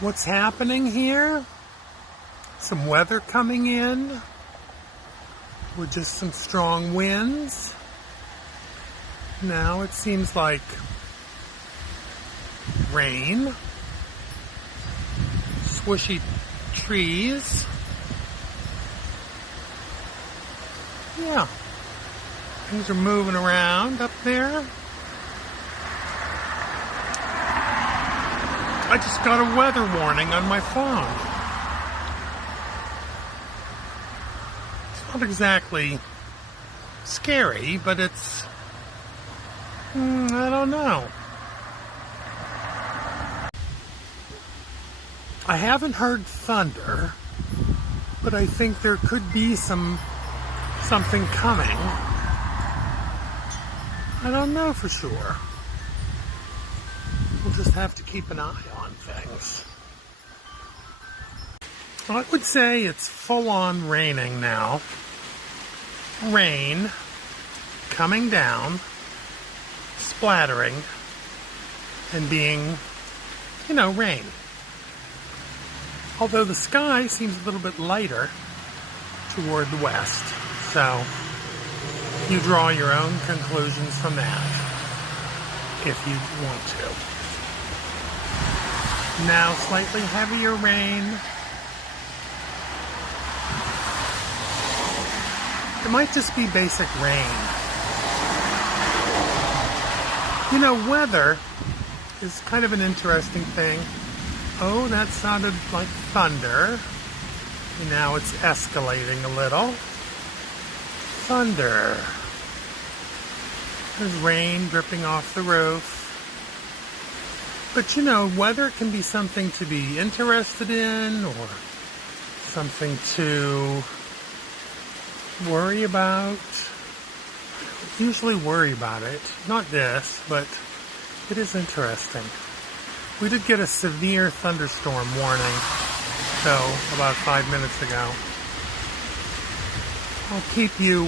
What's happening here? Some weather coming in with just some strong winds. Now it seems like rain, swishy trees. Yeah, things are moving around up there. I just got a weather warning on my phone. It's not exactly scary, but it's, I don't know. I haven't heard thunder, but I think there could be something coming. I don't know for sure. We'll just have to keep an eye on things. I would say it's full-on raining now. Rain coming down, splattering, and being, rain. Although the sky seems a little bit lighter toward the west. So you draw your own conclusions from that if you want to. Now slightly heavier rain. It might just be basic rain. Weather is kind of an interesting thing. Oh, that sounded like thunder. And now it's escalating a little. Thunder. There's rain dripping off the roof. But weather can be something to be interested in or something to worry about. I usually worry about it. Not this, but it is interesting. We did get a severe thunderstorm warning, about 5 minutes ago. I'll keep you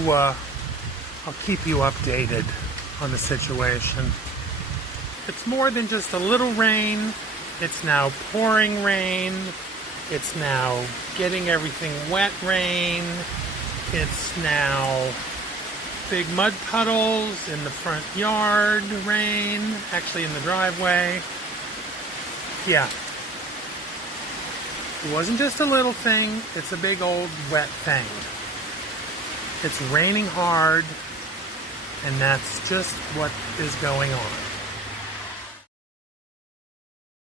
updated on the situation. It's more than just a little rain. It's now pouring rain. It's now getting everything wet rain. It's now big mud puddles in the front yard rain, actually in the driveway. Yeah. It wasn't just a little thing, it's a big old wet thing. It's raining hard, and that's just what is going on.